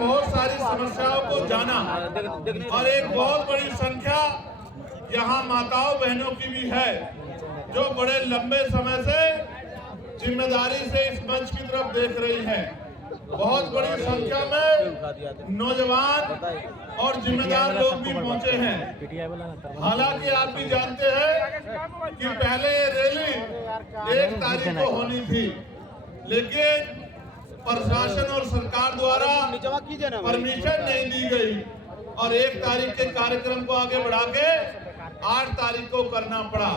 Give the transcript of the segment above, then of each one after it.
बहुत सारी समस्याओं को जाना और एक बहुत बड़ी संख्या यहाँ माताओं बहनों की भी है जो बड़े लंबे समय से जिम्मेदारी से इस मंच की तरफ देख रही है। बहुत बड़ी संख्या में नौजवान और जिम्मेदार लोग भी पहुंचे हैं। हालांकि आप भी जानते हैं कि पहले ये रैली 1 तारीख को होनी थी, लेकिन प्रशासन और सरकार द्वारा परमिशन नहीं दी गई और 1 तारीख के कार्यक्रम को आगे बढ़ा के 8 तारीख को करना पड़ा।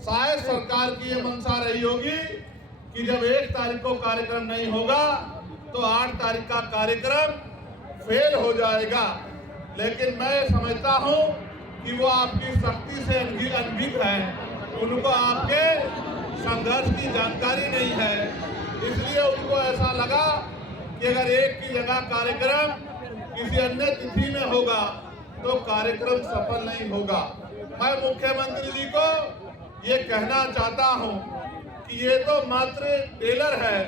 शायद सरकार की ये मंशा रही होगी कि जब 1 तारीख को कार्यक्रम नहीं होगा तो 8 तारीख का कार्यक्रम फेल हो जाएगा। लेकिन मैं समझता हूं कि वो आपकी शक्ति से अनभिज्ञ है, उनको आपके संघर्ष की जानकारी नहीं है, इसलिए उनको ऐसा लगा कि अगर एक की जगह कार्यक्रम किसी अन्य तिथि में होगा तो कार्यक्रम सफल नहीं होगा। मैं मुख्यमंत्री जी को ये कहना चाहता हूं कि ये तो मात्र टेलर है,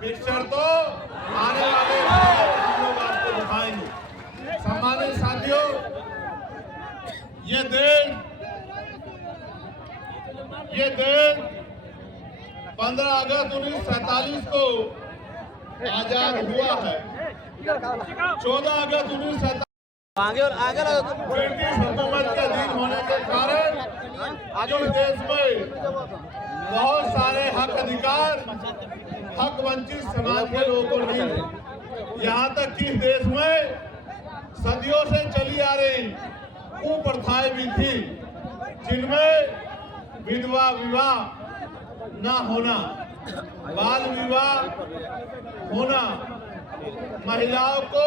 पिक्चर तो आने वाले हम लोग आपको दिखाएंगे। सम्मानित साथियों, ये दिन 15 अगस्त 1947 को आजाद हुआ है। 14 अगस्त 1947 ब्रिटिश हुकूमत के अधीन होने के कारण आज इस देश में बहुत सारे हक अधिकार हक वंचित समाज के लोगों को नहीं है। यहाँ तक कि देश में सदियों से चली आ रही कुप्रथाएं भी थी, जिनमें विधवा विवाह न होना, बाल विवाह होना, महिलाओं को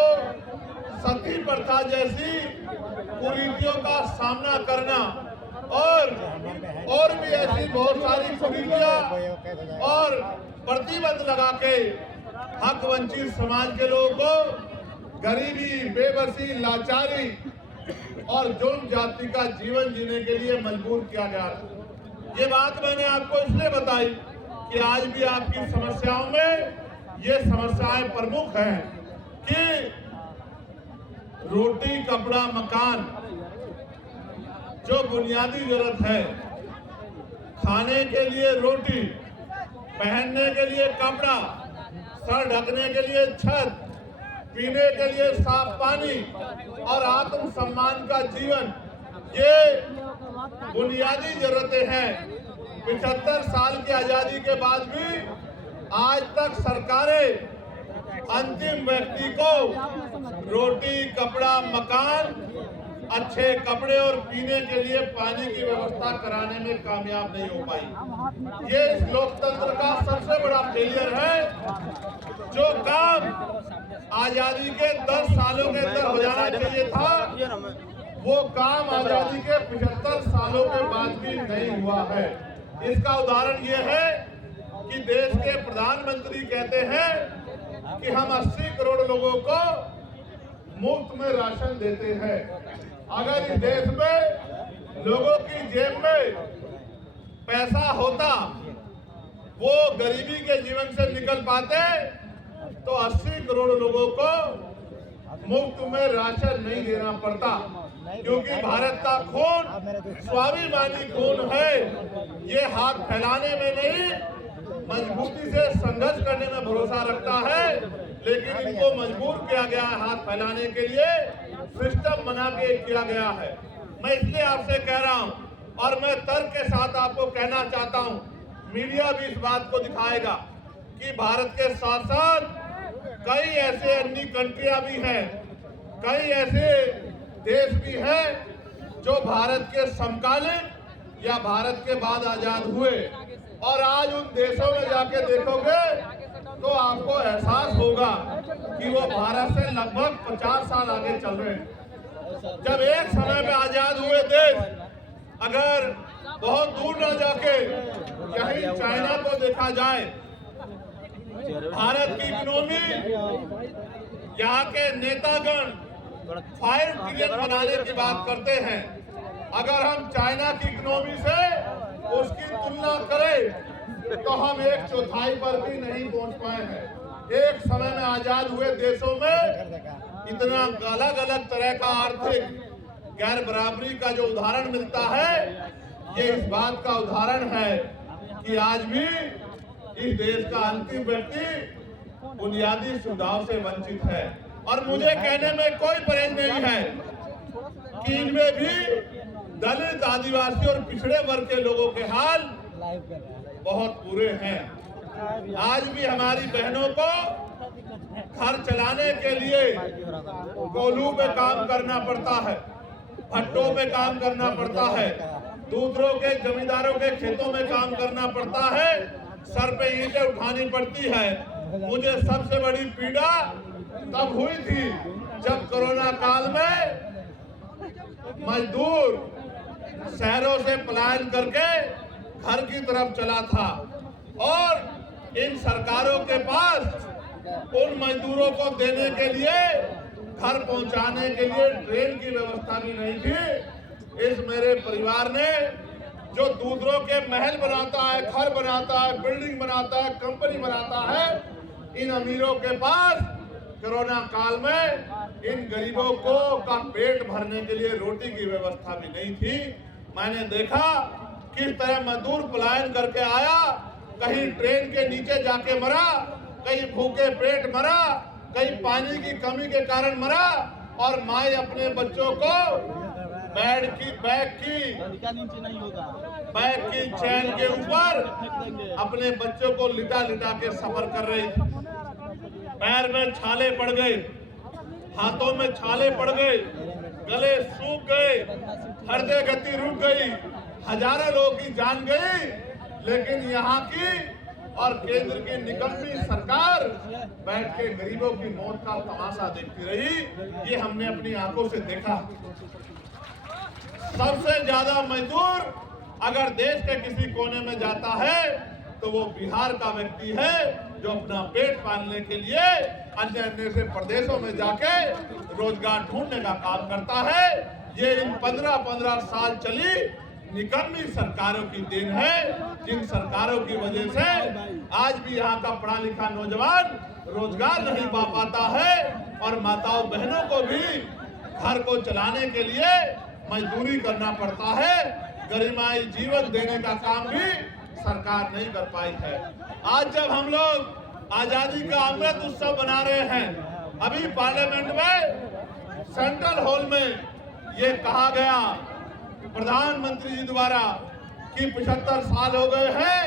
सती प्रथा जैसी कुरीतियों का सामना करना और भी ऐसी बहुत सारी कुरीतियां और प्रतिबंध लगा के हक वंचित समाज के लोगों को गरीबी, बेबसी, लाचारी और जुल्म जाति का जीवन जीने के लिए मजबूर किया गया। ये बात मैंने आपको इसलिए बताई कि आज भी आपकी समस्याओं में ये समस्याएं प्रमुख हैं कि रोटी, कपड़ा, मकान जो बुनियादी जरूरत है, खाने के लिए रोटी, पहनने के लिए कपड़ा, सर ढकने के लिए छत, पीने के लिए साफ पानी और आत्म सम्मान का जीवन, ये बुनियादी जरूरतें हैं। 75 साल की आजादी के बाद भी आज तक सरकारें अंतिम व्यक्ति को रोटी, कपड़ा, मकान, अच्छे कपड़े और पीने के लिए पानी की व्यवस्था कराने में कामयाब नहीं हो पाई। ये इस लोकतंत्र का सबसे बड़ा फेलियर है। जो काम आजादी के 10 सालों के अंदर हो जाना चाहिए था, वो काम आजादी के 75 सालों के बाद भी नहीं हुआ है। इसका उदाहरण ये है कि देश के प्रधानमंत्री कहते हैं कि हम 80 करोड़ लोगों को मुफ्त में राशन देते हैं। अगर इस देश में लोगों की जेब में पैसा होता, वो गरीबी के जीवन से निकल पाते, तो 80 करोड़ लोगों को मुफ्त में राशन नहीं देना पड़ता। क्योंकि भारत का खून स्वाभिमानी खून है। ये हाथ फैलाने में नहीं, मजबूती से संघर्ष करने में भरोसा रखता है, लेकिन इनको मजबूर किया गया है हाथ फैलाने के लिए, सिस्टम बना के किया गया है। मैं इसलिए आपसे कह रहा हूं और मैं तर्क के साथ आपको कहना चाहता हूं, मीडिया भी इस बात को दिखाएगा कि भारत के साथ साथ कई ऐसे अन्य कंट्रियां भी हैं, कई ऐसे देश भी हैं जो भारत के समकालीन या भारत के बाद आजाद हुए, और आज उन देशों में जाके देखोगे तो आपको एहसास होगा कि वो भारत से लगभग 50 साल आगे चल रहे हैं। जब एक समय में आजाद हुए देश अगर बहुत दूर न जाके कहीं चाइना को देखा जाए, भारत की इकोनॉमी, यहाँ के नेतागण 5 ट्रिलियन बनाने की बात करते हैं। अगर हम चाइना की इकोनॉमी से उसकी तुलना करें तो हम 1/4 पर भी नहीं पहुंच पाए हैं। एक समय में आजाद हुए देशों में इतना अलग अलग तरह का आर्थिक गैर बराबरी का जो उदाहरण मिलता है, ये इस बात का उदाहरण है कि आज भी इस देश का अंतिम व्यक्ति बुनियादी सुविधाओं से वंचित है। और मुझे कहने में कोई परहेज नहीं है कि इनमें भी दलित, आदिवासी और पिछड़े वर्ग के लोगों के हाल बहुत बुरे हैं। आज भी हमारी बहनों को घर चलाने के लिए कोल्हू पे काम करना पड़ता है, भट्टों पे काम करना पड़ता है, दूसरों के जमींदारों के खेतों में काम करना पड़ता है, सर पे ईंटें उठानी पड़ती है। मुझे सबसे बड़ी पीड़ा तब हुई थी जब कोरोना काल में मजदूर शहरों से पलायन करके घर की तरफ चला था और इन सरकारों के पास उन मजदूरों को देने के लिए, घर पहुंचाने के लिए ट्रेन की व्यवस्था भी नहीं थी। इस मेरे परिवार ने जो दूसरों के महल बनाता है, घर बनाता है, बिल्डिंग बनाता है, कंपनी बनाता है, इन अमीरों के पास कोरोना काल में इन गरीबों को का पेट भरने के लिए रोटी की व्यवस्था भी नहीं थी। मैंने देखा किस तरह मजदूर पलायन करके आया, कहीं ट्रेन के नीचे जाके मरा, कहीं भूखे पेट मरा, कहीं पानी की कमी के कारण मरा, और माए अपने बच्चों को बैग की चैन के ऊपर अपने बच्चों को लिटा लिटा के सफर कर रही थी। पैर में छाले पड़ गए, हाथों में छाले पड़ गए, गले सूख गए, हृदय गति रुक गई, हजारों लोगों की जान गई। लेकिन यहाँ की और केंद्र की निकम्मी सरकार बैठ के गरीबों की मौत का तमाशा देखती रही। ये हमने अपनी आंखों से देखा। सबसे ज्यादा मजदूर अगर देश के किसी कोने में जाता है तो वो बिहार का व्यक्ति है, जो अपना पेट पालने के लिए अन्य अन्य से प्रदेशों में जाके रोजगार ढूंढने का काम करता है। ये इन 15-15 साल चली निकम्मी सरकारों की देन है, जिन सरकारों की वजह से आज भी यहाँ का पढ़ा लिखा नौजवान रोजगार नहीं पा पाता है, और माताओं बहनों को भी घर को चलाने के लिए मजदूरी करना पड़ता है। गरिमाई जीवन देने का काम भी सरकार नहीं कर पाई है। आज जब हम लोग आजादी का अमृत उत्सव बना रहे हैं, अभी पार्लियामेंट में सेंट्रल हॉल में ये कहा गया प्रधानमंत्री जी द्वारा कि 75 साल हो गए हैं,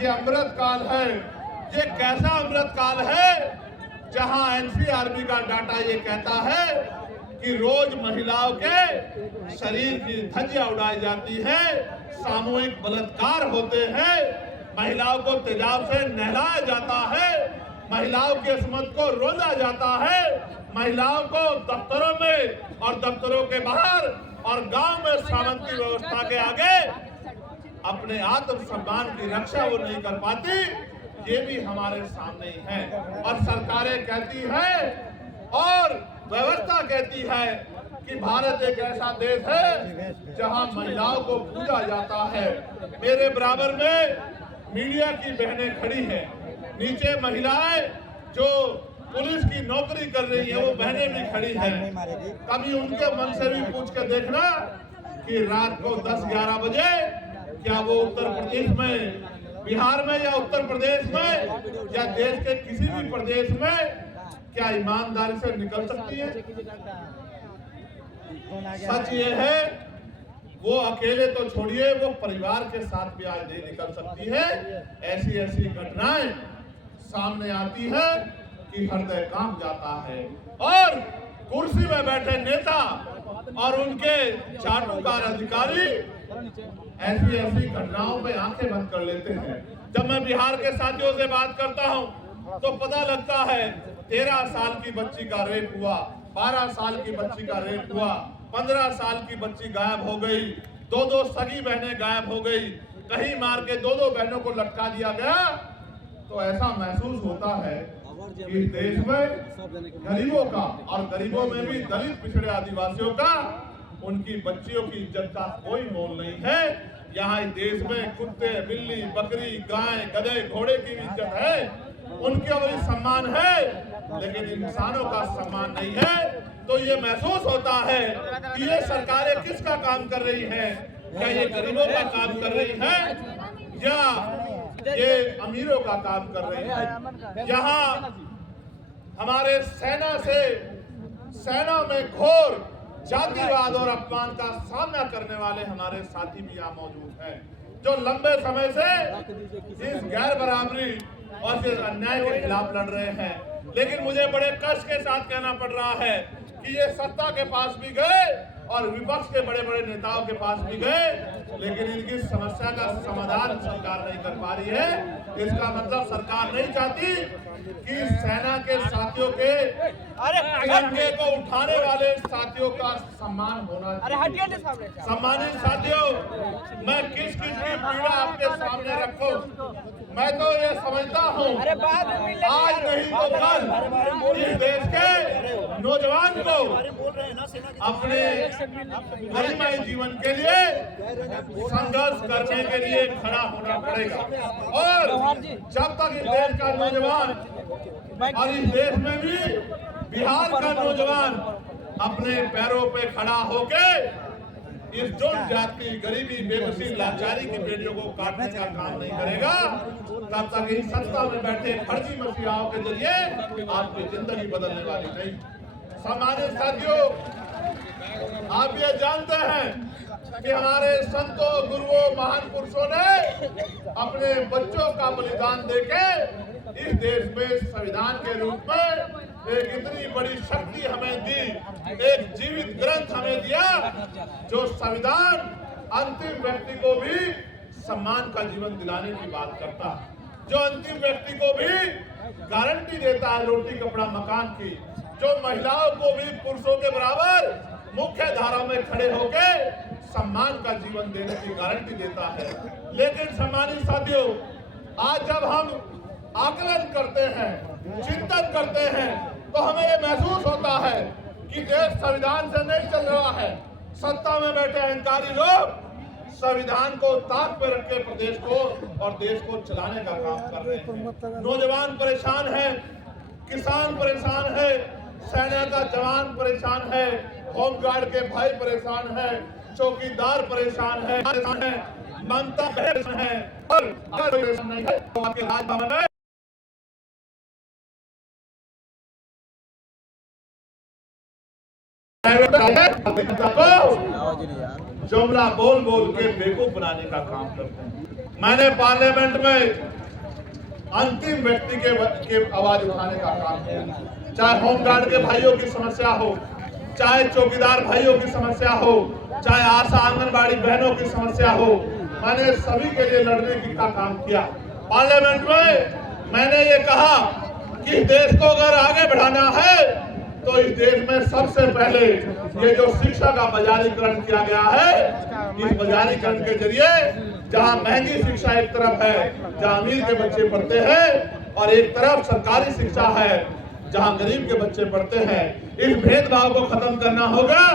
ये अमृत काल है। ये कैसा अमृत काल है जहां एनसीआरबी का डाटा ये कहता है कि रोज महिलाओं के शरीर की धज्जियां उड़ाई जाती है, सामूहिक बलात्कार होते हैं, महिलाओं को तेजाब से नहलाया जाता है, महिलाओं की अस्मत को रोजा जाता है, महिलाओं को दफ्तरों में और दफ्तरों के बाहर और गांव में सामंती व्यवस्था के आगे अपने आत्म सम्मान की रक्षा वो नहीं कर पाती। ये भी हमारे सामने ही है। और सरकारें कहती है और व्यवस्था कहती है कि भारत एक ऐसा देश है जहां महिलाओं को पूजा जाता है। मेरे बराबर में मीडिया की बहनें खड़ी हैं, नीचे महिलाएं जो पुलिस की नौकरी कर रही है वो बहनें भी खड़ी हैं। कभी उनके मन से भी पूछ के देखना कि रात को 10-11 बजे क्या वो उत्तर प्रदेश में, बिहार में या उत्तर प्रदेश में या देश के किसी भी प्रदेश में क्या ईमानदारी से निकल सकती है? सच ये है वो अकेले तो छोड़िए, वो परिवार के साथ भी आज नहीं निकल सकती है। ऐसी ऐसी घटनाएं सामने आती है कि हृदय कांप जाता है, और कुर्सी में बैठे नेता और उनके चाटुकार अधिकारी ऐसी ऐसी घटनाओं में आंखें बंद कर लेते हैं। जब मैं बिहार के साथियों से बात करता हूं तो पता लगता है 13 साल की बच्ची का रेप हुआ, 12 साल की बच्ची का रेप हुआ, 15 साल की बच्ची गायब हो गई, 2 सगी बहनें गायब हो गई, कहीं मार के 2 बहनों को लटका दिया गया। तो ऐसा महसूस होता है कि देश में गरीबों का, और गरीबों में भी दलित पिछड़े आदिवासियों का, उनकी बच्चियों की इज्जत का कोई मोल नहीं है। यहाँ इस देश में कुत्ते, बिल्ली, बकरी, गाय, गधे, घोड़े की भी इज्जत है, उनके अवधि सम्मान है, लेकिन इंसानों का सम्मान नहीं है। तो ये महसूस होता है कि ये सरकारें किसका काम कर रही हैं? क्या ये गरीबों का काम कर रही है या ये अमीरों का काम कर रही है? यहाँ हमारे सेना में घोर जातिवाद और अपमान का सामना करने वाले हमारे साथी भी यहाँ मौजूद हैं, जो लंबे समय से इस गैर बराबरी और इस अन्याय के खिलाफ लड़ रहे हैं। लेकिन मुझे बड़े कष्ट के साथ कहना पड़ रहा है कि ये सत्ता के पास भी गए और विपक्ष के बड़े बड़े नेताओं के पास भी गए, लेकिन इनकी समस्या का समाधान सरकार नहीं कर पा रही है। इसका मतलब सरकार नहीं चाहती कि सेना के साथियों के तिरंगे को उठाने वाले साथियों का सम्मान होना चाहिए। सम्मानित साथियों, मैं किस की पीड़ा आपके सामने रखूं? मैं तो ये समझता हूँ आज नहीं तो कल इस देश के नौजवान को अपने गरिमामय जीवन के लिए संघर्ष करने के लिए खड़ा होना पड़ेगा। और जब तक इस देश का नौजवान और इस देश में भी बिहार का नौजवान अपने पैरों पे खड़ा होके इस जनजाति गरीबी बेबसी लाचारी की बेटियों को काटने का काम नहीं करेगा, तब तक इन सत्ता में बैठे फर्जी मसीहाओं के जरिए आपकी जिंदगी बदलने वाली नहीं। सम्मानित साथियों, आप ये जानते हैं कि हमारे संतों, गुरुओं, महान पुरुषों ने अपने बच्चों का बलिदान देके इस देश में संविधान के रूप में एक इतनी बड़ी शक्ति हमें दी, एक जीवित ग्रंथ हमें दिया जो संविधान अंतिम व्यक्ति को भी सम्मान का जीवन दिलाने की बात करता है, जो अंतिम व्यक्ति को भी गारंटी देता है रोटी कपड़ा मकान की, जो महिलाओं को भी पुरुषों के बराबर मुख्य धारा में खड़े होकर सम्मान का जीवन देने की गारंटी देता है। लेकिन सम्मानित साथियों, आज जब हम आकलन करते हैं, चिंतन करते हैं, तो हमें ये महसूस होता है कि देश संविधान से नहीं चल रहा है। सत्ता में बैठे अहंकारी लोग संविधान को ताक पे रख के प्रदेश को और देश को चलाने का काम कर रहे हैं। नौजवान परेशान है, किसान परेशान है, सेना का जवान परेशान है, होमगार्ड के भाई परेशान है, चौकीदार परेशान है, ममता परेशान है और परेशान नहीं है तो आपके राजभवन में जुमला बोल बोल के बेवकूफ बनाने का काम करते हैं। मैंने पार्लियामेंट में अंतिम व्यक्ति के आवाज उठाने का काम किया, चाहे होमगार्ड के भाइयों की समस्या हो, चाहे चौकीदार भाइयों की समस्या हो, चाहे आशा आंगनबाड़ी बहनों की समस्या हो, मैंने सभी के लिए लड़ने की का काम किया। पार्लियामेंट में मैंने ये कहा कि देश को अगर आगे बढ़ाना है तो इस देश में सबसे पहले ये जो शिक्षा का बाजारीकरण किया गया है, इस बाजारीकरण के जरिए जहां महंगी शिक्षा एक तरफ है जहां अमीर के बच्चे पढ़ते हैं और एक तरफ सरकारी शिक्षा है जहां गरीब के बच्चे पढ़ते हैं, इस भेदभाव को खत्म करना होगा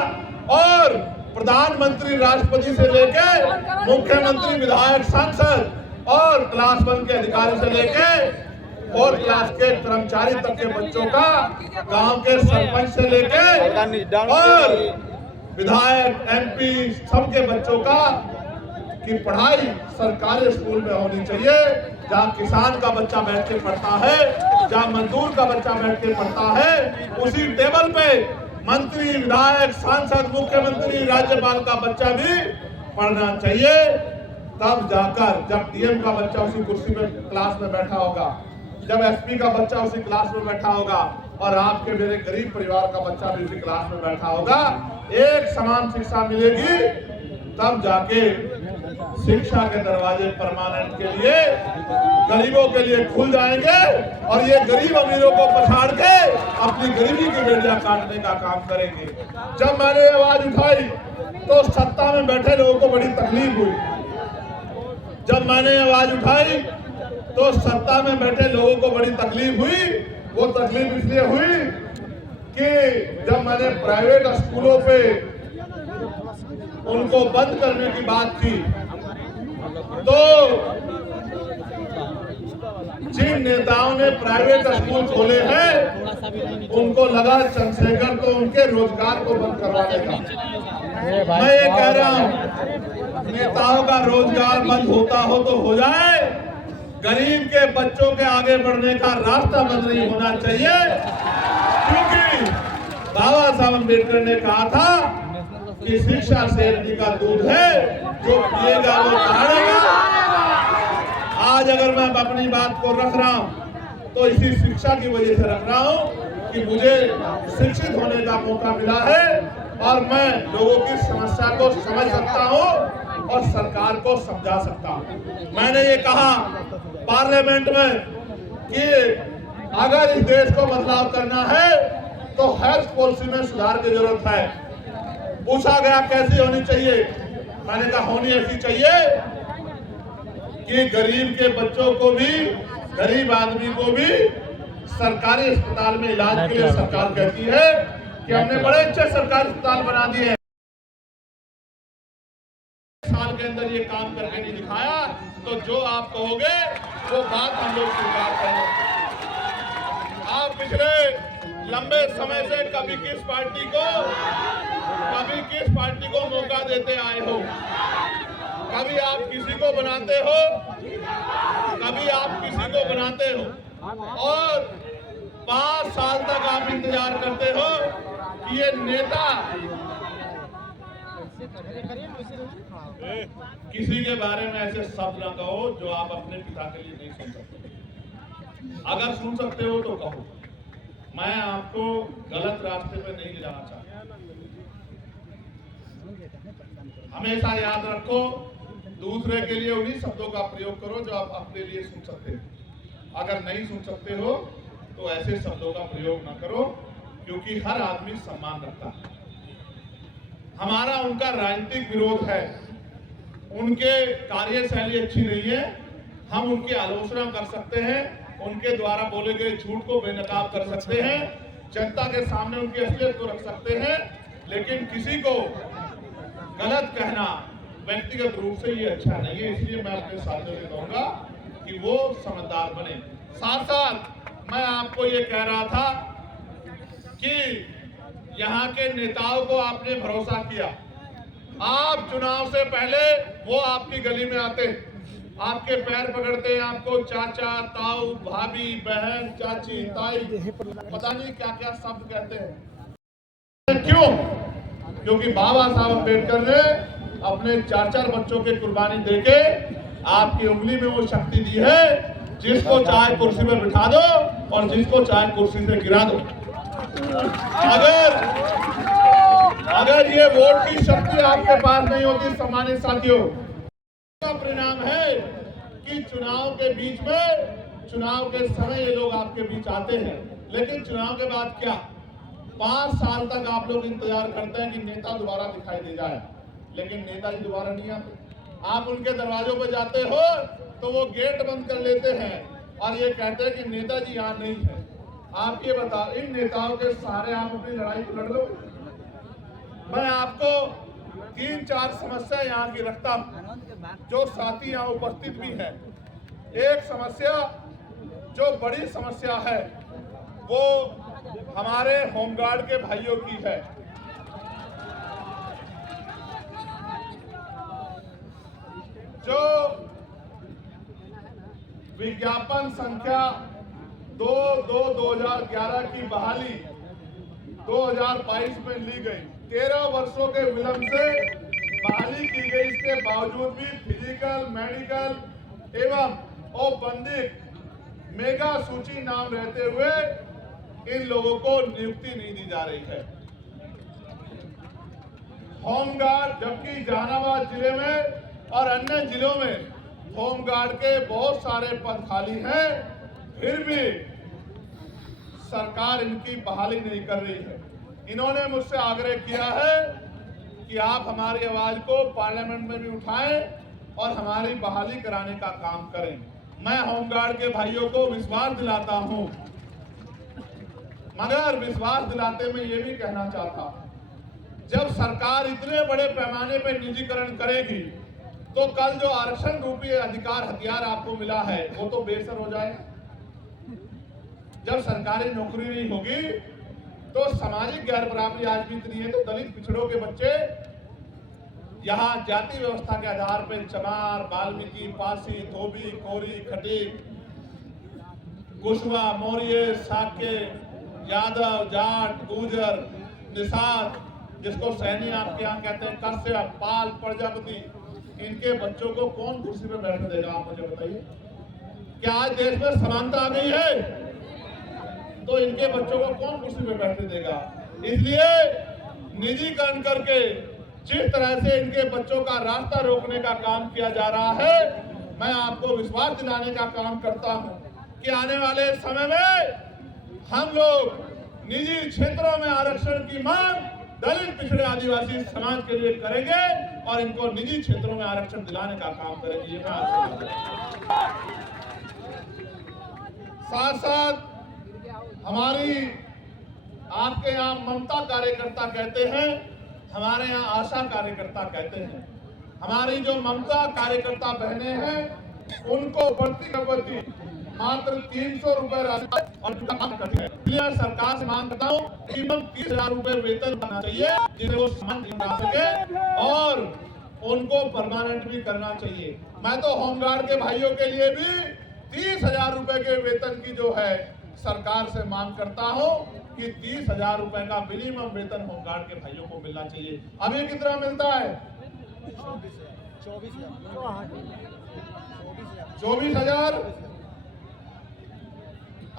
और प्रधानमंत्री राष्ट्रपति से लेकर मुख्यमंत्री विधायक सांसद और क्लास 1 के अधिकारी से लेकर और क्लास के कर्मचारी तक के बच्चों का, गांव के सरपंच से लेकर और विधायक MP सबके बच्चों का की पढ़ाई सरकारी स्कूल में होनी चाहिए, जहां किसान का बच्चा बैठ के पढ़ता है, जहां मजदूर का बच्चा बैठ के पढ़ता है, उसी टेबल पे मंत्री, विधायक, सांसद, मुख्यमंत्री, राज्यपाल का बच्चा भी पढ़ना चाहिए। तब जाकर जब DM का बच्चा उसी कुर्सी में क्लास में बैठा होगा, जब SP का बच्चा उसी क्लास में बैठा होगा और आपके मेरे गरीब परिवार का बच्चा भी उसी क्लास में बैठा होगा, एक समान शिक्षा मिलेगी, तब जाके शिक्षा के दरवाजे परमानेंट के लिए गरीबों के लिए खुल जाएंगे और ये गरीब अमीरों को पछाड़ के अपनी गरीबी की बेड़ियां काटने का काम करेंगे। जब मैंने आवाज उठाई तो सत्ता में बैठे लोगों को बड़ी तकलीफ हुई। जब मैंने आवाज उठाई तो सत्ता में बैठे लोगों को बड़ी तकलीफ हुई। वो तकलीफ इसलिए हुई कि जब मैंने प्राइवेट स्कूलों पे उनको बंद करने की बात की तो जिन नेताओं ने प्राइवेट स्कूल खोले हैं उनको लगा चंद्रशेखर तो उनके रोजगार को बंद करवा देगा। मैं ये कह रहा हूं, नेताओं का रोजगार बंद होता हो तो हो जाए, गरीब के बच्चों के आगे बढ़ने का रास्ता बंद नहीं होना चाहिए। क्योंकि बाबा साहब अम्बेडकर ने कहा था कि शिक्षा शेरनी का दूध है, जो पिएगा वो दहाड़ेगा। आज अगर मैं अपनी बात को रख रहा हूं तो इसी शिक्षा की वजह से रख रहा हूं कि मुझे शिक्षित होने का मौका मिला है और मैं लोगों की समस्या को समझ सकता हूं और सरकार को समझा सकता हूं। मैंने ये कहा पार्लियामेंट में कि अगर इस देश को बदलाव करना है तो हेल्थ पॉलिसी में सुधार की जरूरत है। पूछा गया कैसी होनी चाहिए, मैंने कहा होनी ऐसी चाहिए कि गरीब के बच्चों को भी, गरीब आदमी को भी सरकारी अस्पताल में इलाज के लिए सरकार कहती है कि हमने बड़े अच्छे सरकारी अस्पताल बना दिए हैं। साल के अंदर ये काम करके नहीं दिखाया तो जो आप कहोगे वो बात हम लोग स्वीकार करेंगे। आप पिछले लंबे समय से कभी किस पार्टी को मौका देते आए हो, कभी आप किसी को बनाते हो, कभी आप किसी को बनाते हो और 5 साल तक आप इंतजार करते हो कि ये नेता किसी के बारे में ऐसे शब्द न कहो जो आप अपने पिता के लिए नहीं सुन सकते। अगर सुन सकते हो तो कहो, मैं आपको गलत रास्ते पे नहीं ले जाना चाहता। हमेशा याद रखो, दूसरे के लिए उन्हीं शब्दों का प्रयोग करो जो आप अपने लिए सुन सकते हो। अगर नहीं सुन सकते हो तो ऐसे शब्दों का प्रयोग न करो, क्योंकि हर आदमी सम्मान रखता है। हमारा उनका राजनीतिक विरोध है, उनके कार्यशैली अच्छी नहीं है, हम उनकी आलोचना कर सकते हैं, उनके द्वारा बोले गए झूठ को बेनकाब कर सकते हैं, जनता के सामने उनकी असलियत को रख सकते हैं, लेकिन किसी को गलत कहना व्यक्तिगत रूप से ये अच्छा नहीं है। इसलिए मैं अपने साथियों से कहूंगा कि वो समझदार बने। साथ साथ मैं आपको ये कह रहा था कि यहाँ के नेताओं को आपने भरोसा किया। आप चुनाव से पहले वो आपकी गली में आते, आपके पैर पकड़ते, आपको चाचा, ताऊ, भाभी, बहन, चाची, ताई, पता नहीं क्या क्या शब्द कहते हैं। क्यों? क्योंकि बाबा साहब अम्बेडकर ने अपने 4-4 बच्चों की कुर्बानी देके आपकी उंगली में वो शक्ति दी है, जिसको चाहे कुर्सी में बिठा दो और जिसको चाहे कुर्सी से गिरा दो। अगर ये वोट की शक्ति आपके पास नहीं होती, सम्मानित साथियों, का परिणाम है कि चुनाव के बीच में, चुनाव के समय ये लोग आपके बीच आते हैं, लेकिन चुनाव के बाद क्या? 5 साल तक आप लोग इंतजार करते हैं कि नेता दोबारा दिखाई दे जाए, लेकिन नेताजी दोबारा नहीं आते। आप उनके दरवाजों पर जाते हो तो वो गेट बंद कर लेते हैं और ये कहते हैं कि नेताजी यहाँ नहीं है। आप ये बताओ, इन नेताओं के सहारे आप अपनी लड़ाई को लड़ लो? मैं आपको 3-4 समस्या यहाँ की रखता हूँ, जो साथी यहाँ उपस्थित भी है। एक समस्या जो बड़ी समस्या है वो हमारे होमगार्ड के भाइयों की है। जो विज्ञापन संख्या 2/2/2011 की बहाली 2022 में ली गई, 13 वर्षों के विलंब से बहाली की गई। इसके बावजूद भी फिजिकल, मेडिकल एवं औपबंधिक मेगा सूची नाम रहते हुए इन लोगों को नियुक्ति नहीं दी जा रही है। होमगार्ड, जबकि जहानाबाद जिले में और अन्य जिलों में होमगार्ड के बहुत सारे पद खाली हैं, फिर भी सरकार इनकी बहाली नहीं कर रही है। इन्होंने मुझसे आग्रह किया है कि आप हमारी आवाज को पार्लियामेंट में भी उठाएं और हमारी बहाली कराने का काम करें। मैं होमगार्ड के भाइयों को विश्वास दिलाता हूं, मगर विश्वास दिलाते में ये भी कहना चाहता हूं, जब सरकार इतने बड़े पैमाने पर निजीकरण करेगी तो कल जो आरक्षण रूपी अधिकार हथियार आपको मिला है वो तो बेसर हो जाए। जब सरकारी नौकरी नहीं होगी तो सामाजिक गैर बराबरी आज भी इतनी है तो दलित पिछड़ों के बच्चे यहाँ जाति व्यवस्था के आधार पर चमार, वाल्मीकि, पासी, धोबी, कोरी, खटीक, कुशवा, मौर्य, साके, यादव, जाट, गुर्जर, निषाद, जिसको सैनी आपके यहाँ कहते हैं, कश्यप, पाल, प्रजापति, इनके बच्चों को कौन कुर्सी पे बैठने देगा? आप मुझे बताइए। क्या आज देश में समानता आ गई है? तो इनके बच्चों को कौन कुर्सी पे बैठने देगा? इसलिए निजीकरण करके जिस तरह से इनके बच्चों का रास्ता रोकने का काम किया जा रहा है, मैं आपको विश्वास दिलाने का काम करता हूं कि आने वाले समय में हम लोग निजी क्षेत्रों में आरक्षण की मांग दलित, पिछड़े, आदिवासी समाज के लिए करेंगे और इनको निजी क्षेत्रों में आरक्षण दिलाने का काम करेंगे। ये मैं साथ साथ हमारी आपके यहाँ ममता कार्यकर्ता कहते हैं, हमारे यहाँ आशा कार्यकर्ता कहते हैं। हमारी जो ममता कार्यकर्ता बहनें हैं उनको प्रति मात्र 300 रुपए और काम करते हैं। इसलिए सरकार से मांग करता हूँ कि 30,000 रुपए वेतन बनना चाहिए जिसे वो सम्मान दिला सके और उनको परमानेंट भी करना चाहिए। मैं तो होमगार्ड के भाइयों के लिए भी 30,000 रुपए के वेतन की जो है सरकार से मांग करता हूँ कि 30,000 रुपए का मिनिमम वेतन होमगार्ड के भाइयों को मिलना चाहिए। अभी कितना मिलता है? 24,000।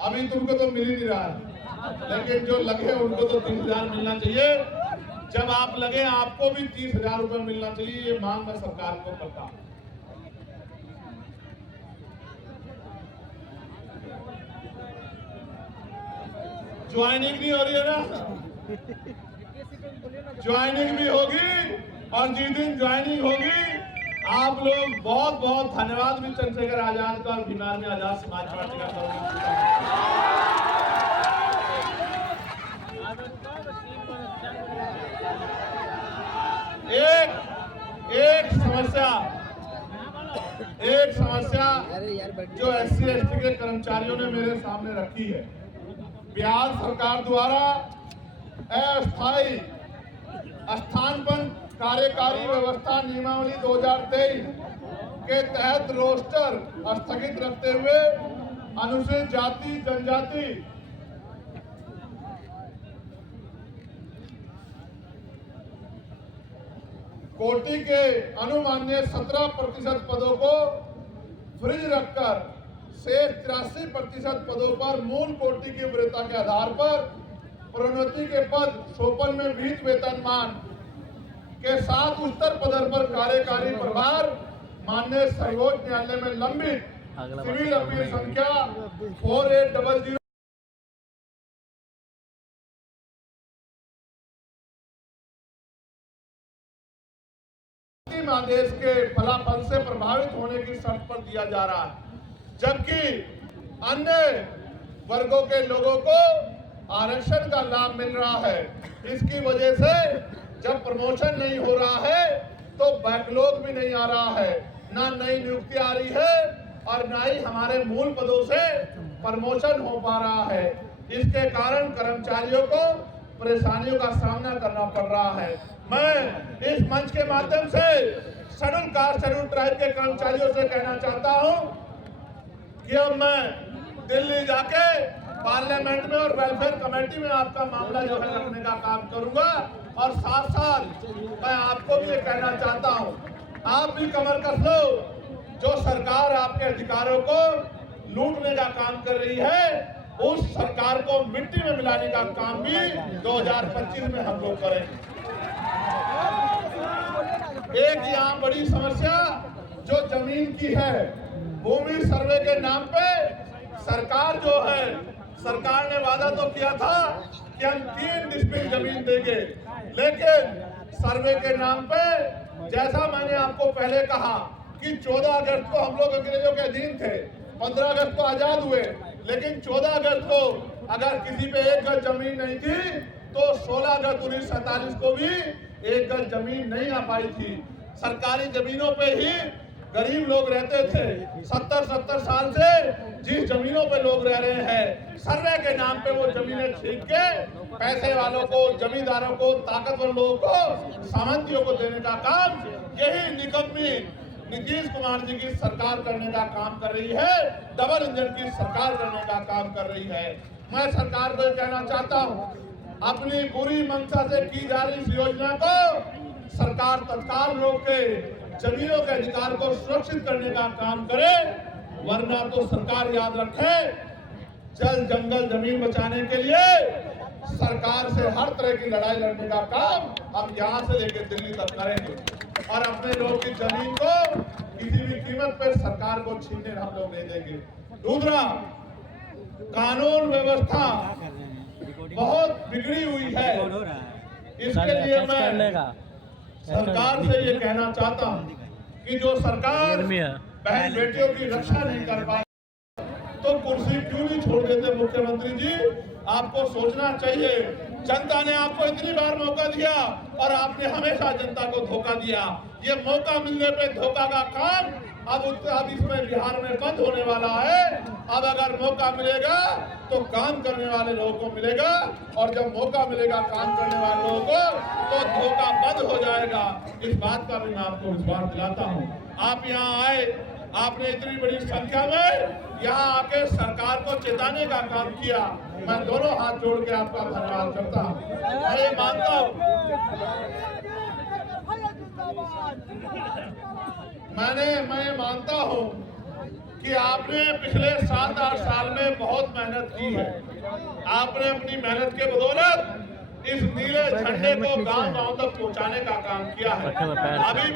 अभी तुमको तो मिल ही नहीं रहा है, लेकिन जो लगे उनको तो 30,000 मिलना चाहिए। जब आप लगे आपको भी 30,000 रुपए मिलना चाहिए। ये मांग मैं सरकार को करता हूं। ज्वाइनिंग नहीं हो रही है ना? ज्वाइनिंग भी होगी और जिस दिन ज्वाइनिंग होगी आप लोग बहुत बहुत धन्यवाद भी चंद्रशेखर आजाद का और भीमार्मी आजाद समाज पार्टी का करोगे। एक समस्या जो SC/ST के कर्मचारियों ने मेरे सामने रखी है। बिहार सरकार द्वारा अस्थायी स्थानापन्न कार्यकारी व्यवस्था नियमावली 2023 के तहत रोस्टर स्थगित रखते हुए अनुसूचित जाति जनजाति कोटि के अनुमान्य 17% पदों को फ्रीज रखकर शेष 83% पदों पर मूल कोटि की वरीयता के आधार पर प्रोन्नति के पद 56 में विहित वेतनमान के साथ उच्चतर पद पर कार्यकारी प्रभार माननीय सर्वोच्च न्यायालय में लंबित सिविल अपील संख्या 4800 आदेश के फलाफल से प्रभावित होने की शर्त पर दिया जा रहा है, जबकि अन्य वर्गों के लोगों को आरक्षण का लाभ मिल रहा है। इसकी वजह से जब प्रमोशन नहीं हो रहा है तो बैकलॉग भी नहीं आ रहा है, ना नई नियुक्ति आ रही है और ना ही हमारे मूल पदों से प्रमोशन हो पा रहा है। इसके कारण कर्मचारियों को परेशानियों का सामना करना पड़ रहा है। मैं इस मंच के माध्यम से शेड्यूल कास्ट शेड्यूल ट्राइब के कर्मचारियों से कहना चाहता हूं कि अब मैं दिल्ली जाके पार्लियामेंट में और वेलफेयर कमेटी में आपका मामला जो है रखने का काम करूंगा और साथ साथ मैं आपको भी ये कहना चाहता हूं, आप भी कमर कस लो। जो सरकार आपके अधिकारों को लूटने का काम कर रही है उस सरकार को मिट्टी में मिलाने का काम भी 2025 में हम लोग करेंगे। एक यहाँ बड़ी समस्या जो जमीन की है, भूमि सर्वे के नाम पे सरकार जो है, सरकार ने वादा तो किया था कि हम 3 डिस्ट्रिक्ट जमीन देंगे, लेकिन सर्वे के नाम पे जैसा मैंने आपको पहले कहा कि 14 अगस्त को हम लोग अंग्रेजों के अधीन थे, 15 अगस्त को आजाद हुए, लेकिन 14 अगस्त को अगर किसी पे 1 गज जमीन नहीं थी तो 16 अगस्त 1947 को भी 1 गज जमीन नहीं आ पाई थी। सरकारी जमीनों पे ही गरीब लोग रहते थे। 70-70 साल से जिस जमीनों पे लोग रह रहे हैं, सर्वे के नाम पे वो जमीनें छीन के पैसे वालों को, जमींदारों को, ताकतवर लोगों को, सामंतियों को देने का काम यही निकम्मी नीतीश कुमार जी की सरकार करने का काम कर रही है। डबल इंजन की सरकार करने का काम कर रही है। मैं सरकार को कहना चाहता हूं, अपनी बुरी मंशा से की जा रही इस योजना को सरकार तत्काल रोक के जमीनों के अधिकार को सुरक्षित करने का काम करे, वरना तो सरकार याद रखे, जल जंगल जमीन बचाने के लिए सरकार से हर तरह की लड़ाई लड़ने का काम हम यहाँ से लेकर दिल्ली तक करेंगे और अपने लोग की जमीन को किसी भी कीमत पर सरकार को छीनने हम लोग नहीं देंगे। दूसरा, कानून व्यवस्था बहुत बिगड़ी हुई है। इसके लिए मैं सरकार से ये कहना चाहता हूँ कि जो सरकार बहन बेटियों की रक्षा नहीं कर पाए तो कुर्सी क्यों नहीं छोड़ देते मुख्यमंत्री जी? आपको सोचना चाहिए। जनता ने आपको इतनी बार मौका दिया और आपने हमेशा जनता को धोखा दिया। ये मौका मिलने पे धोखा का काम अब इसमें बिहार में बंद होने वाला है। अब अगर मौका मिलेगा तो काम करने वाले लोगों को मिलेगा और जब मौका मिलेगा काम करने वाले लोगों को तो धोखा बंद हो जाएगा। इस बात का भी मैं आपको विश्वास दिलाता हूँ। आप यहाँ आए, आपने इतनी बड़ी संख्या में यहाँ आके सरकार को चेताने का काम किया। मैं दोनों हाथ जोड़ के आपका धन्यवाद करता हूँ। मैं ये मानता हूँ, मैं मानता हूँ कि आपने पिछले 7-8 साल में बहुत मेहनत की है। आपने अपनी मेहनत के बदौलत इस नीले झंडे को गांव-गांव तक पहुंचाने का काम किया है। अभी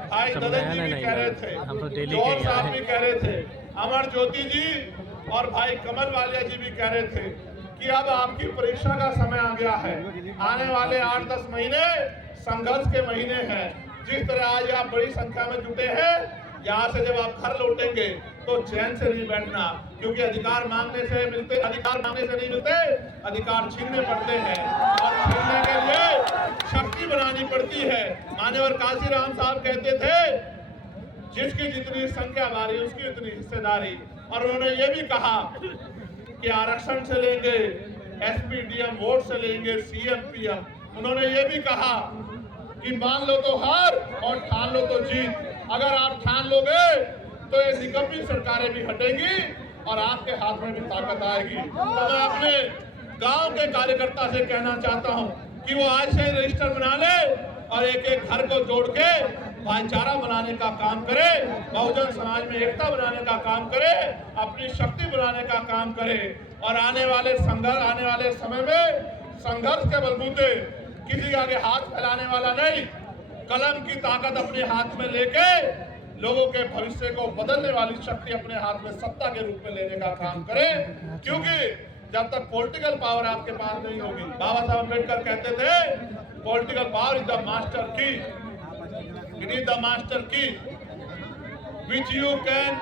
भाई ददन जी भी कह रहे थे, जौहर साहब भी कह रहे थे, अमर ज्योति जी और भाई कमल वालिया जी भी कह रहे थे कि अब आपकी परीक्षा का समय आ गया है। आने वाले 8-10 महीने संघर्ष के महीने हैं। जिस तरह आज आप बड़ी संख्या में जुटे हैं, यहाँ से जब आप घर लौटेंगे तो चैन से नहीं बैठना, क्योंकि अधिकार मांगने से नहीं मिलते, अधिकार छीनने पड़ते हैं और छीनने के लिए शक्ति बनानी पड़ती है। मान्यवर काशीराम साहब कहते थे, जिसकी जितनी संख्या भारी उसकी उतनी हिस्सेदारी। और उन्होंने ये भी कहा कि आरक्षण से लेंगे, एसपी डीएम वोट से लेंगे, सीएम पीएम। उन्होंने ये भी कहा कि मान लो तो हार और ठान लो तो जीत। अगर आप ठान लोगे तो ये निकम्मी सरकारें भी हटेंगी और आपके हाथ में भी ताकत आएगी। तो मैं अपने गांव के कार्यकर्ता से कहना चाहता हूं कि वो आज से रजिस्टर बना ले और एक एक घर को जोड़ के भाईचारा बनाने का काम करे, बहुजन समाज में एकता बनाने का काम करे, अपनी शक्ति बनाने का काम करे और आने वाले समय में संघर्ष के बलबूते किसी आगे हाथ फैलाने वाला नहीं, कलम की ताकत अपने हाथ में लेके लोगों के भविष्य को बदलने वाली शक्ति अपने हाथ में सत्ता के रूप में लेने का काम करें। क्योंकि जब तक पॉलिटिकल पावर आपके पास नहीं होगी, बाबा साहब अम्बेडकर कहते थे political power is the master की, इट इज द मास्टर की which you can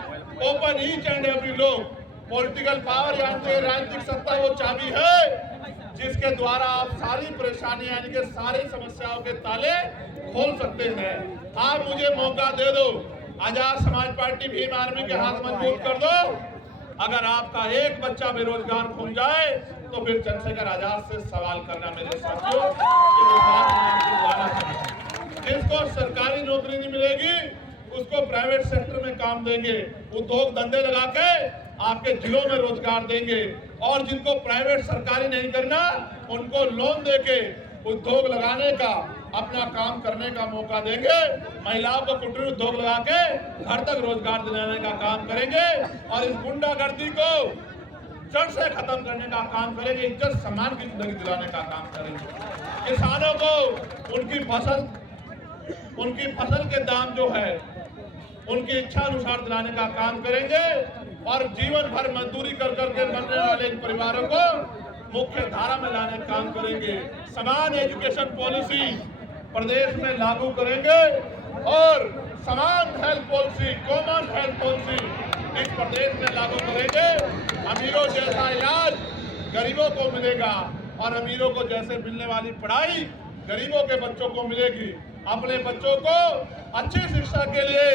open each and every lock. Political power यानी राजनीतिक सत्ता वो चाबी है जिसके द्वारा आप सारी परेशानी यानी कि सारी समस्याओं के ताले खोल सकते हैं। आप मुझे मौका दे दो, आजाद समाज पार्टी भीम आर्मी के हाथ मजबूत कर दो। अगर आपका एक बच्चा बेरोजगार घूम जाए तो फिर चंद्रशेखर आजाद से सवाल करना मेरे साथियों। जिसको सरकारी नौकरी नहीं मिलेगी उसको प्राइवेट सेक्टर में काम देंगे, उद्योग धंधे लगा के आपके जिलों में रोजगार देंगे और जिनको प्राइवेट सरकारी नहीं करना उनको लोन देके उद्योग लगाने का, अपना काम करने का मौका देंगे। महिलाओं को कुटीर उद्योग लगा के घर तक रोजगार दिलाने का काम करेंगे और इस गुंडागर्दी को जड़ से खत्म करने का काम करेंगे, इज्जत सम्मान की जिंदगी दिलाने का काम करेंगे। किसानों को उनकी फसल के दाम जो है उनकी इच्छा अनुसार दिलाने का काम करेंगे और जीवन भर मजदूरी कर करके मरने वाले इन परिवारों को मुख्य धारा में लाने का काम करेंगे। समान एजुकेशन पॉलिसी प्रदेश में लागू करेंगे और समान health policy, common health policy इस प्रदेश में लागू करेंगे। अमीरों जैसा इलाज गरीबों को मिलेगा और अमीरों को जैसे मिलने वाली पढ़ाई गरीबों के बच्चों को मिलेगी। अपने बच्चों को अच्छी शिक्षा के लिए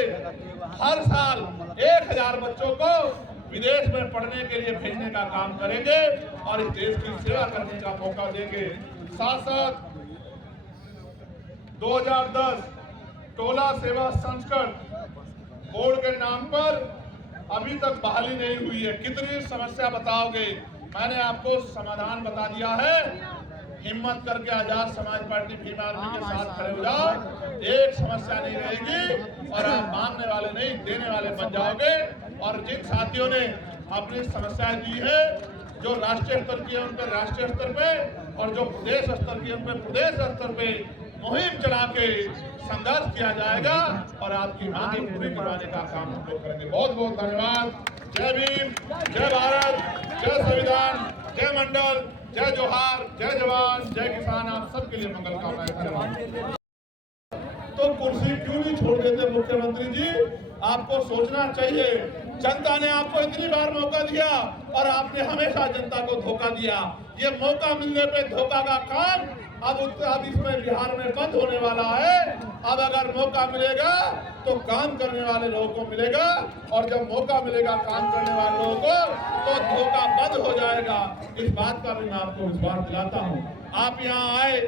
हर साल 1000 बच्चों को विदेश में पढ़ने के लिए भेजने का काम करेंगे और इस देश की सेवा करने का मौका देंगे। साथ साथ 2010 टोला सेवा संस्करण बोर्ड के नाम पर अभी तक बहाली नहीं हुई है। कितनी समस्या बताओगे? मैंने आपको समाधान बता दिया है। हिम्मत करके आजाद समाज पार्टी भीम आर्मी के साथ खड़े हो जाओ, एक समस्या नहीं रहेगी और आप मांगने वाले नहीं देने वाले बन जाओगे। और जिन साथियों ने अपनी समस्याएं दी है, जो राष्ट्रीय स्तर की है उन पर राष्ट्रीय स्तर पे और जो प्रदेश स्तर की है उन पर प्रदेश स्तर पे मुहिम चला के संघर्ष किया जाएगा और आपकी मांगे पूरी करवाने का काम हम लोग करेंगे। बहुत बहुत धन्यवाद। जय भीम, जय भारत, जय संविधान, जय मंडल, जय जोहार, जय जवान, जय किसान। आप सबके लिए मंगल कामनाएं। धन्यवाद। तो कुर्सी क्यों नहीं छोड़ देते मुख्यमंत्री जी? आपको सोचना चाहिए। जनता ने आपको इतनी बार मौका दिया और आपने हमेशा जनता को धोखा दिया। ये मौका मिलने पे धोखा का काम अब इसमें बिहार में बंद होने वाला है। अब अगर मौका मिलेगा तो काम करने वाले लोगों को मिलेगा और जब मौका मिलेगा काम करने वाले लोगों को तो धोखा बंद हो जाएगा। इस बात का भी मैं आपको विश्वास दिलाता हूँ। आप यहाँ आए,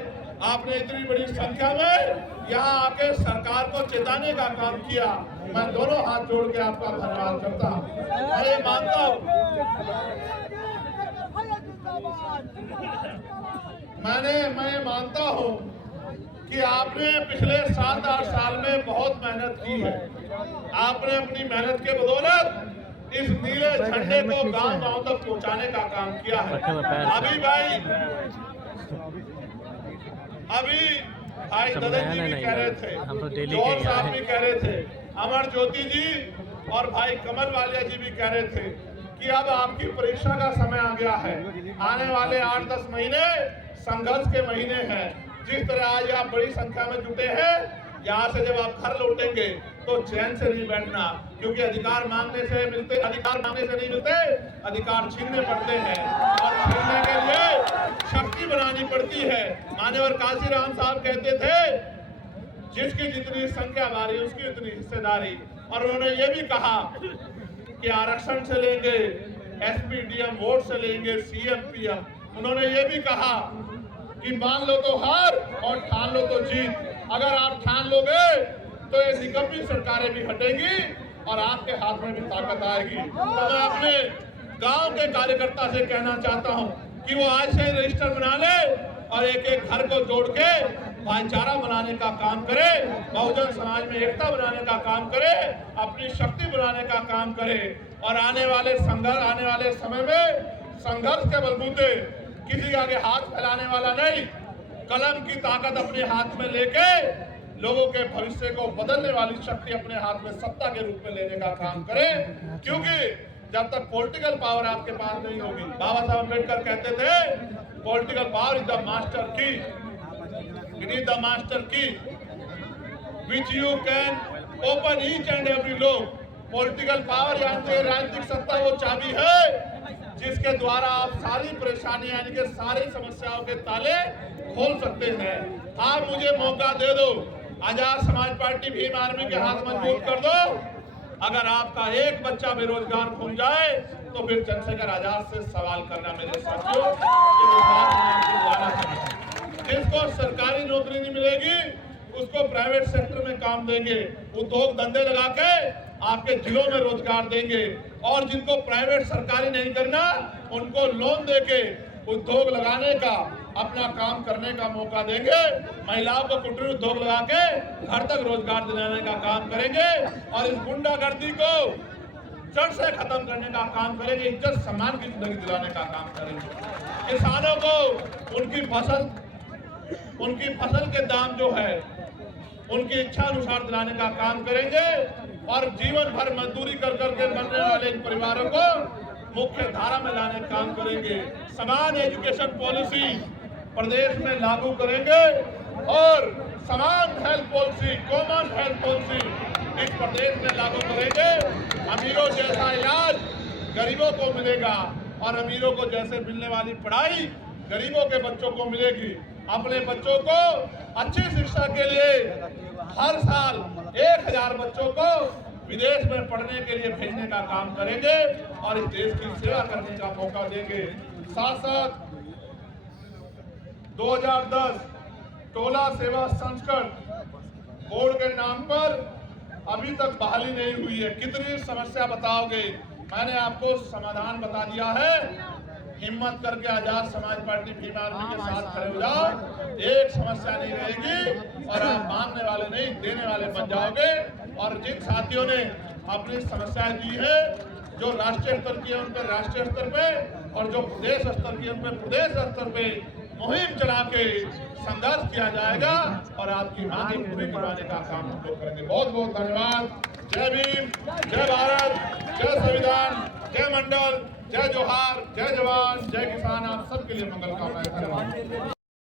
आपने इतनी बड़ी संख्या में यहाँ आके सरकार को चेताने का काम किया। मैं दोनों हाथ जोड़ के आपका धन्यवाद करता हूँ। मैं ये मानता हूँ, मैं मानता हूँ कि आपने पिछले 7-8 साल में बहुत मेहनत की है। आपने अपनी मेहनत के बदौलत इस नीले झंडे को गांव-गांव तक पहुंचाने का काम किया है। अभी भाई ददन जी भी कह रहे थे, जौहर साहब भी कह रहे थे, अमर ज्योति जी और भाई कमल वालिया जी भी कह रहे थे कि अब आपकी परीक्षा का समय आ गया है। आने वाले 8-10 महीने संघर्ष के महीने हैं। जिस तरह आज आप बड़ी संख्या में जुटे हैं, यहाँ से जब आप घर लौटेंगे तो चैन से नहीं बैठना, क्योंकि अधिकार मांगने से नहीं मिलते, अधिकार छीनने पड़ते हैं और छीनने के लिए शक्ति बनानी पड़ती है। मान्यवर काशीराम साहब कहते थे, जिसकी जितनी संख्या भारी उसकी उतनी हिस्सेदारी। और उन्होंने ये भी कहा कि आरक्षण से लेंगे, एसपी डीएम वोट से लेंगे, सीएम पीएम। उन्होंने ये भी कहा कि मान लो तो हार और ठान लो तो जीत। अगर आप ठान लोगे तो ये निकम्मी सरकारें भी हटेंगी और आपके हाथ में भी ताकत आएगी। तो मैं अपने गांव के कार्यकर्ता से कहना चाहता हूं कि वो आज से रजिस्टर बना ले और एक एक घर को जोड़ के भाईचारा बनाने का काम करे, बहुजन समाज में एकता बनाने का काम करे, अपनी शक्ति बनाने का काम करे और आने वाले समय में संघर्ष के बलबूते किसी के आगे हाथ फैलाने वाला नहीं, कलम की ताकत अपने हाथ में लेके लोगों के भविष्य को बदलने वाली शक्ति अपने हाथ में सत्ता के रूप में लेने का काम करें। क्योंकि जब तक पॉलिटिकल पावर आपके पास नहीं होगी, बाबा साहब अम्बेडकर कहते थे political power is the master की, इट इज द मास्टर की which you can open each and every lock. Political power यानी राजनीतिक सत्ता वो चाबी है जिसके द्वारा आप सारी परेशानी यानी कि सारी समस्याओं के ताले खोल सकते हैं। आप मुझे मौका दे दो, आजाद समाज पार्टी भीम आर्मी के हाथ मजबूत कर दो। अगर आपका एक बच्चा बेरोजगार घूम जाए तो फिर चंद्रशेखर आजाद से सवाल करना मेरे साथियों। जिसको सरकारी नौकरी नहीं मिलेगी उसको प्राइवेट सेक्टर में काम देंगे, उद्योग धंधे लगा के आपके जिलों में रोजगार देंगे और जिनको प्राइवेट सरकारी नहीं करना उनको लोन देके उद्योग लगाने का अपना काम करने का मौका देंगे। महिलाओं को कुटीर उद्योग लगा के घर तक रोजगार दिलाने का काम करेंगे और इस गुंडागर्दी को जड़ से खत्म करने का काम करेंगे, इज्जत सम्मान की जिंदगी दिलाने का काम करेंगे। किसानों को उनकी फसल के दाम जो है उनकी इच्छा अनुसार दिलाने का काम करेंगे और जीवन भर मजदूरी कर करके मरने वाले इन परिवारों को मुख्य धारा में लाने का काम करेंगे। समान एजुकेशन पॉलिसी प्रदेश में लागू करेंगे और समान health policy, common health policy इस प्रदेश में लागू करेंगे। अमीरों जैसा इलाज गरीबों को मिलेगा और अमीरों को जैसे मिलने वाली पढ़ाई गरीबों के बच्चों को मिलेगी। अपने बच्चों को अच्छी शिक्षा के लिए हर साल 1000 बच्चों को विदेश में पढ़ने के लिए भेजने का काम करेंगे और इस देश की सेवा करने का मौका देंगे। साथ साथ 2010 टोला सेवा संस्करण बोर्ड के नाम पर अभी तक बहाली नहीं हुई है। कितनी समस्या बताओगे? मैंने आपको समाधान बता दिया है। हिम्मत करके आजाद समाज पार्टी भीम आर्मी के साथ खड़े हो जाओ, एक समस्या नहीं रहेगी और आप मांगने वाले नहीं देने वाले बन जाओगे। और जिन साथियों ने अपनी समस्याएं दी है, जो राष्ट्रीय स्तर की है उन पर राष्ट्रीय स्तर पे और जो प्रदेश स्तर की है उन पर प्रदेश स्तर पे मुहिम चला के संघर्ष किया जाएगा और आपकी मांगे पूरी करवाने का काम हम लोग करेंगे। बहुत बहुत धन्यवाद। जय भीम, जय भारत, जय संविधान, जय मंडल, जय जोहार, जय जवान, जय किसान। आप सबके लिए मंगल कामनाएं। धन्यवाद।